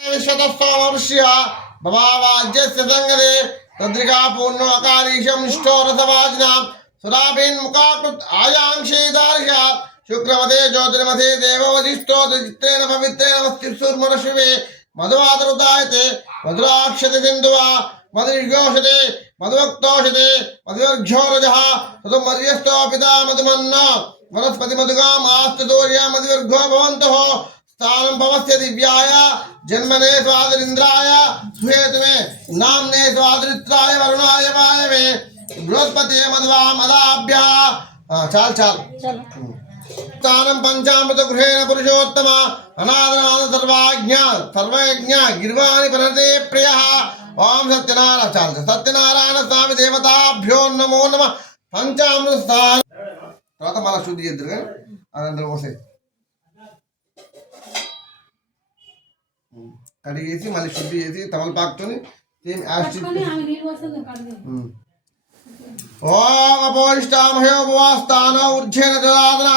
विश्वतस्वामर्ष्य भवावाज्यस्य संगते तद्रिका पूर्णो अकारीशम इष्टो रसवाजनां सुराभिन् मुखाकृत आयांशेदार्श शुक्रमते ज्योतिर्मते देववधिष्ठो चित्तेन पवित्रेण मस्तिर्सुर्मरशिवे मधुवादरुदायते मधुराक्षते सिन्धुवा मधुर्घोषते मधुवक्तोषते मधुवर्घ्योरजः ततो मर्यस्तो पिता मधुमन्न वनस्पति मधुगाम आस्तूर्य मधुवर्घो भवन्तः स्थानं भवस्य दिव्याय जन्मने स्वादरिन्द्राय सुहेतुमे नाम्ने स्वादरित्राय वरुणाय वायवे बृहस्पति मध्वा मदाभ्या चाल चाल स्थानं पंचामृत गृहेण पुरुषोत्तम अनादनाद सर्वज्ञ गिर्वाणि परते प्रियः ओम सत्यनारायण चाल सत्यनारायण स्वामी देवताभ्यो नमो नमः पंचामृत स्थान తర్వాత మళ్ళీ శుద్ధి చేద్దరు కానీ అదంతా పోసే కడిగేసి మళ్ళీ శుద్ధి చేసి తమలపాకుతో సేమ్ యాస్టిక్ ఓం అపోయిష్టామహయోపవాస్తాన ఊర్ధ్వేన దదాదన